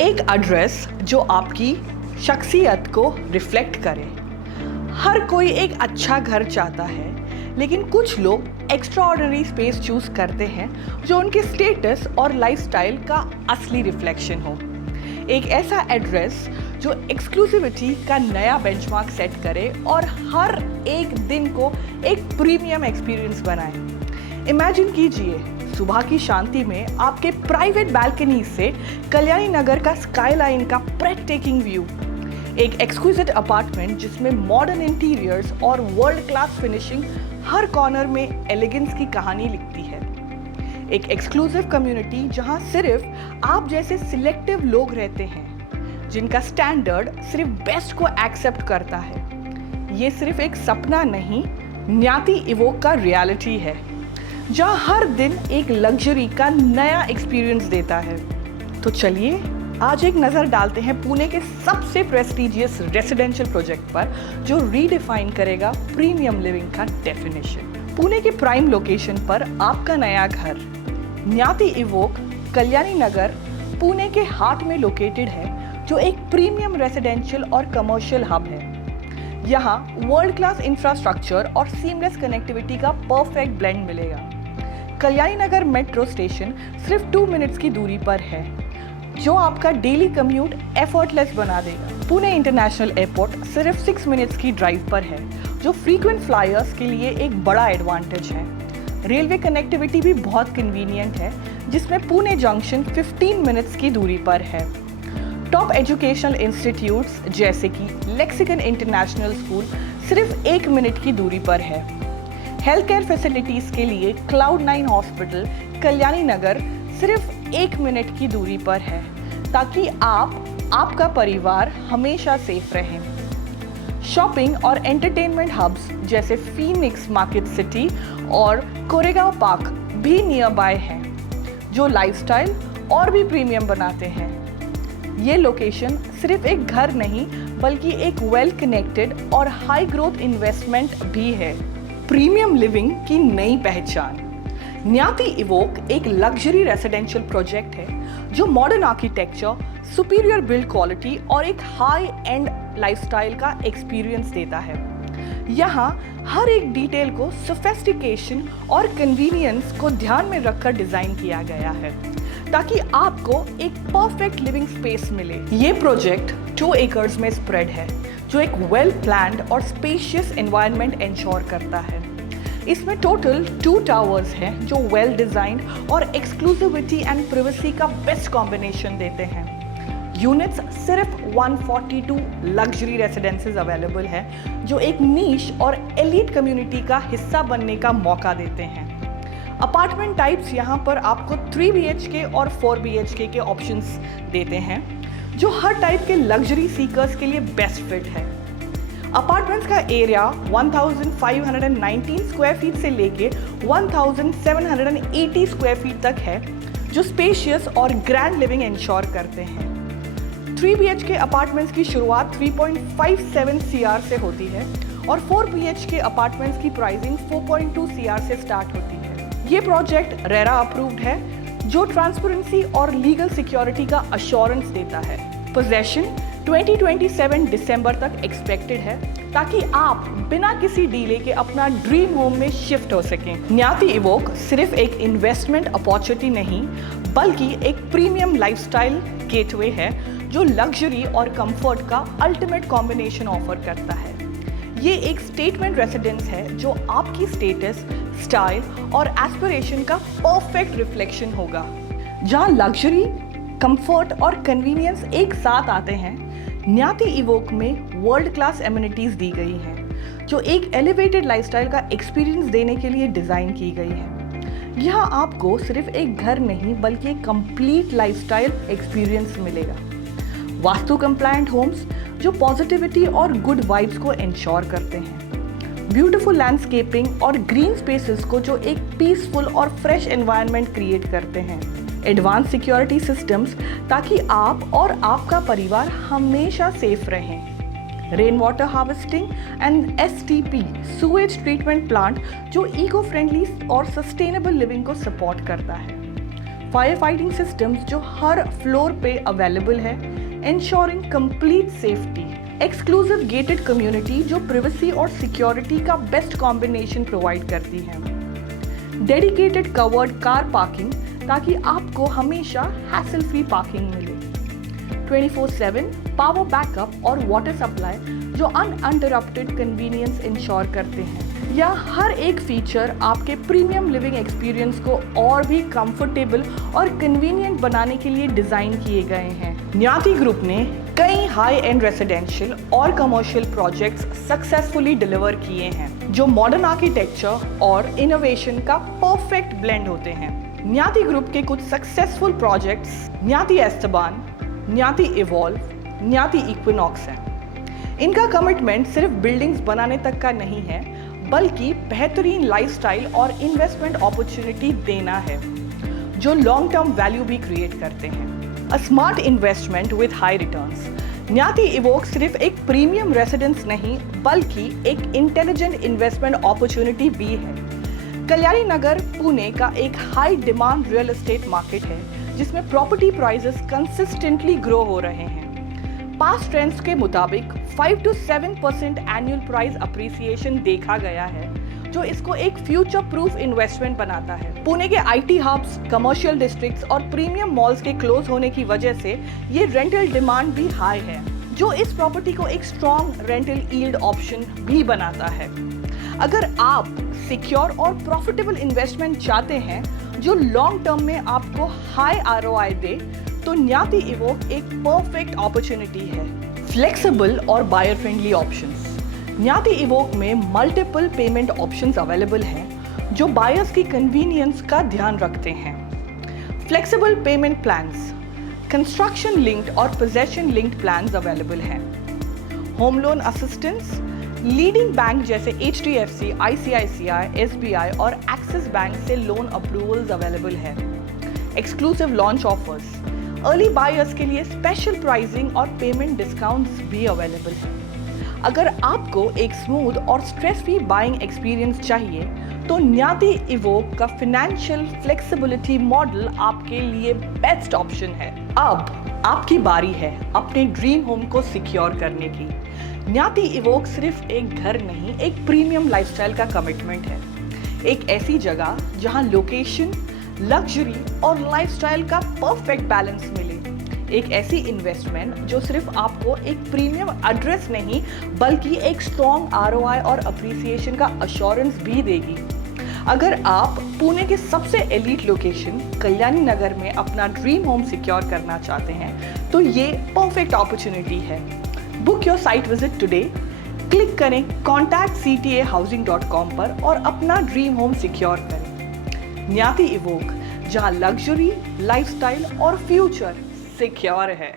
एक एड्रेस जो आपकी शख्सियत को रिफ्लेक्ट करे। हर कोई एक अच्छा घर चाहता है, लेकिन कुछ लोग एक्स्ट्राऑर्डिनरी स्पेस चूज करते हैं जो उनके स्टेटस और लाइफस्टाइल का असली रिफ्लेक्शन हो। एक ऐसा एड्रेस जो एक्सक्लूसिविटी का नया बेंचमार्क सेट करे और हर एक दिन को एक प्रीमियम एक्सपीरियंस बनाए। इमेजिन कीजिए, सुबह की शांति में आपके प्राइवेट बालकनी से कल्याणी नगर का स्काईलाइन का ब्रेथ टेकिंग व्यू, एक एक्सक्लूसिव अपार्टमेंट जिसमें मॉडर्न इंटीरियर्स और वर्ल्ड क्लास फिनिशिंग हर कॉर्नर में एलिगेंस की कहानी लिखती है। एक एक्सक्लूसिव कम्युनिटी जहां सिर्फ आप जैसे सिलेक्टिव लोग रहते हैं, जिनका स्टैंडर्ड सिर्फ बेस्ट को एक्सेप्ट करता है। ये सिर्फ एक सपना नहीं, न्याति इवोक का रियलिटी है, जहां हर दिन एक लग्जरी का नया एक्सपीरियंस देता है। तो चलिए आज एक नज़र डालते हैं पुणे के सबसे प्रेस्टिजियस रेसिडेंशियल प्रोजेक्ट पर, जो रीडिफाइन करेगा प्रीमियम लिविंग का डेफिनेशन। पुणे के प्राइम लोकेशन पर आपका नया घर न्याति इवोक कल्याणी नगर पुणे के हार्ट में लोकेटेड है, जो एक प्रीमियम रेसिडेंशियल और कमर्शियल हब है। यहाँ वर्ल्ड क्लास इंफ्रास्ट्रक्चर और सीमलेस कनेक्टिविटी का परफेक्ट ब्लेंड मिलेगा। कल्याणी नगर मेट्रो स्टेशन सिर्फ 2 मिनट्स की दूरी पर है, जो आपका डेली कम्यूट एफर्टलेस बना देगा। पुणे इंटरनेशनल एयरपोर्ट सिर्फ 6 मिनट्स की ड्राइव पर है, जो फ्रीक्वेंट फ्लायर्स के लिए एक बड़ा एडवांटेज है। रेलवे कनेक्टिविटी भी बहुत कन्वीनियंट है, जिसमें पुणे जंक्शन 15 मिनट्स की दूरी पर है। टॉप एजुकेशनल इंस्टीट्यूट्स जैसे कि लेक्सिकन इंटरनेशनल स्कूल सिर्फ 1 मिनट की दूरी पर है। हेल्थ केयर फैसिलिटीज के लिए Cloud9 हॉस्पिटल कल्याणी नगर सिर्फ 1 मिनट की दूरी पर है, ताकि आपका परिवार हमेशा सेफ रहे। शॉपिंग और एंटरटेनमेंट हब्स जैसे फीनिक्स मार्केट सिटी और कोरेगांव पार्क भी नियर बाय हैं, जो लाइफस्टाइल और भी प्रीमियम बनाते हैं। ये लोकेशन सिर्फ एक घर नहीं, बल्कि एक वेल कनेक्टेड और हाई ग्रोथ इन्वेस्टमेंट भी है। प्रीमियम लिविंग की नई पहचान न्याति इवोक एक लग्जरी रेसिडेंशियल प्रोजेक्ट है, जो modern architecture, superior build quality और एक हाई एंड लाइफस्टाइल का एक्सपीरियंस देता है। यहाँ हर एक डिटेल को सोफिस्टिकेशन और कन्वीनियंस को ध्यान में रखकर डिजाइन किया गया है, ताकि आपको एक परफेक्ट लिविंग स्पेस मिले। ये प्रोजेक्ट 2 एकर्स में स्प्रेड है, जो एक वेल प्लान्ड और स्पेशियस एनवायरनमेंट इंश्योर करता है। इसमें टोटल 2 टावर्स हैं, जो वेल डिजाइन्ड और एक्सक्लूसिविटी एंड प्राइवेसी का बेस्ट कॉम्बिनेशन देते हैं। यूनिट्स सिर्फ 142 लग्जरी रेसिडेंसेस अवेलेबल है, जो एक नीश और एलीट कम्युनिटी का हिस्सा बनने का मौका देते हैं। अपार्टमेंट टाइप्स यहाँ पर आपको 3 BHK और 4 BHK के ऑप्शंस देते हैं, जो हर टाइप के लग्जरी सीकर्स के लिए बेस्ट फिट है। अपार्टमेंट्स का एरिया 1519 स्क्वायर फीट से लेके 1780 स्क्वायर फीट तक है, जो स्पेशियस और ग्रैंड लिविंग इंश्योर करते हैं। 3 BHK अपार्टमेंट्स की शुरुआत 3.57 CR से होती है और 4 BHK अपार्टमेंट्स की प्राइसिंग 4.2 CR से स्टार्ट होती है। ये प्रोजेक्ट रेरा अप्रूव्ड है, जो ट्रांसपेरेंसी और लीगल सिक्योरिटी का अश्योरेंस देता है। पोजेशन 2027 दिसंबर तक एक्सपेक्टेड है, ताकि आप बिना किसी डीले के अपना ड्रीम होम में शिफ्ट हो सकें। न्याति इवोक सिर्फ एक इन्वेस्टमेंट अपॉर्चुनिटी नहीं, बल्कि एक प्रीमियम लाइफस्टाइल गेटवे है, जो लग्जरी और कंफर्ट का अल्टीमेट कॉम्बिनेशन ऑफर करता है। ये एक स्टेटमेंट रेसिडेंस है, जो आपकी स्टेटस, स्टाइल और एस्पिरेशन का परफेक्ट रिफ्लेक्शन होगा। जहाँ लग्जरी, कंफर्ट और कन्वीनियंस एक साथ आते हैं, न्याति इवोक में वर्ल्ड क्लास एमिनिटीज दी गई हैं, जो एक एलिवेटेड लाइफस्टाइल का एक्सपीरियंस देने के लिए डिज़ाइन की गई है। यहाँ आपको सिर्फ एक घर नहीं, बल्कि एक कंप्लीट लाइफस्टाइल एक्सपीरियंस मिलेगा। वास्तु कंप्लायंट होम्स जो पॉजिटिविटी और गुड वाइब्स को इंश्योर करते हैं। ब्यूटीफुल लैंडस्केपिंग और ग्रीन स्पेसेस को जो एक पीसफुल और फ्रेश एनवायरनमेंट क्रिएट करते हैं। एडवांस सिक्योरिटी सिस्टम्स, ताकि आप और आपका परिवार हमेशा सेफ रहें। Rain water harvesting and STP sewage treatment plant, जो इको फ्रेंडली और सस्टेनेबल लिविंग को सपोर्ट करता है। फायर फाइटिंग सिस्टम्स जो हर फ्लोर पे अवेलेबल है, ensuring complete safety, exclusive gated community जो प्राइवेसी और सिक्योरिटी का बेस्ट कॉम्बिनेशन प्रोवाइड करती है, डेडिकेटेड कवर्ड कार पार्किंग ताकि आपको हमेशा हैसल फ्री पार्किंग मिले, 24/7 पावर बैकअप और वाटर सप्लाई जो अनइंटरप्टेड कन्वीनियंस इंश्योर करते हैं। या हर एक फीचर आपके प्रीमियम लिविंग एक्सपीरियंस को और भी कंफर्टेबल और कन्वीनियंट बनाने के लिए डिज़ाइन किए गए हैं। न्याती ग्रुप ने कई हाई एंड रेसिडेंशियल और कमर्शियल प्रोजेक्ट्स सक्सेसफुली डिलीवर किए हैं जो मॉडर्न आर्किटेक्चर और इनोवेशन का परफेक्ट ब्लेंड होते हैं। न्याती ग्रुप के कुछ successful projects Nyati एस्टेबान, Nyati evolve, Nyati equinox हैं। इनका कमिटमेंट सिर्फ बिल्डिंग्स बनाने तक का नहीं है, बल्कि बेहतरीन लाइफस्टाइल और इन्वेस्टमेंट अपॉर्चुनिटी देना है जो लॉन्ग टर्म वैल्यू भी क्रिएट करते हैं। A smart investment with high returns. Nyati evoke सिर्फ एक प्रीमियम रेसिडेंस नहीं, बल्कि एक इंटेलिजेंट इन्वेस्टमेंट अपॉर्चुनिटी भी है। कल्याणी नगर पुणे का एक high demand real estate market है जिसमें प्रॉपर्टी प्राइसेस कंसिस्टेंटली ग्रो हो रहे हैं। पास्ट ट्रेंड्स के मुताबिक 5 to 7% एनुअल प्राइस अप्रिसिएशन देखा गया है जो इसको एक फ्यूचर प्रूफ इन्वेस्टमेंट बनाता है। पुणे के आईटी हब्स, कमर्शियल डिस्ट्रिक्ट्स और प्रीमियम मॉल्स के क्लोज होने की वजह से ये रेंटल डिमांड भी हाई है जो इस प्रॉपर्टी को एक स्ट्रॉन्ग रेंटल यील्ड ऑप्शन भी बनाता है। अगर आप सिक्योर और प्रॉफिटेबल इन्वेस्टमेंट चाहते हैं जो लॉन्ग टर्म में आपको हाई ROI दे, तो न्याती इवोक एक परफेक्ट अपॉर्चुनिटी है। फ्लेक्सिबल और buyer friendly options. Nyati evoke में मल्टीपल पेमेंट ऑप्शंस अवेलेबल हैं जो बायर्स की कन्वीनियंस का ध्यान रखते हैं। Flexible pavement plans, construction linked और पोजेशन लिंक्ड प्लान्स अवेलेबल हैं। Home loan assistance, leading bank जैसे HDFC, ICICI, SBI और एक्सिस बैंक से लोन अप्रूवल्स अवेलेबल है। Exclusive launch offers, early buyers के लिए स्पेशल प्राइसिंग और पेमेंट डिस्काउंट्स भी अवेलेबल है। अगर आपको एक स्मूथ और स्ट्रेस फ्री बाइंग एक्सपीरियंस चाहिए तो न्याती इवोक का फाइनेंशियल फ्लेक्सिबिलिटी मॉडल आपके लिए बेस्ट ऑप्शन है। अब आपकी बारी है अपने ड्रीम होम को सिक्योर करने की। न्याती इवोक सिर्फ एक घर नहीं, एक प्रीमियम लाइफस्टाइल का कमिटमेंट है। एक ऐसी जगह जहां लोकेशन, लग्जरी और लाइफस्टाइल का परफेक्ट बैलेंस मिले। एक ऐसी इन्वेस्टमेंट जो सिर्फ आपको एक प्रीमियम एड्रेस नहीं, बल्कि एक स्ट्रॉन्ग ROI और अप्रिसिएशन का अश्योरेंस भी देगी। अगर आप पुणे के सबसे एलीट लोकेशन कल्याणी नगर में अपना ड्रीम होम सिक्योर करना चाहते हैं तो ये परफेक्ट अपॉर्चुनिटी है। Book your site visit today. Click करें contactctahousing.com पर और अपना ड्रीम होम सिक्योर करें। न्याती इवोक, जहां लग्जरी, लाइफस्टाइल और फ्यूचर सिक्योर है।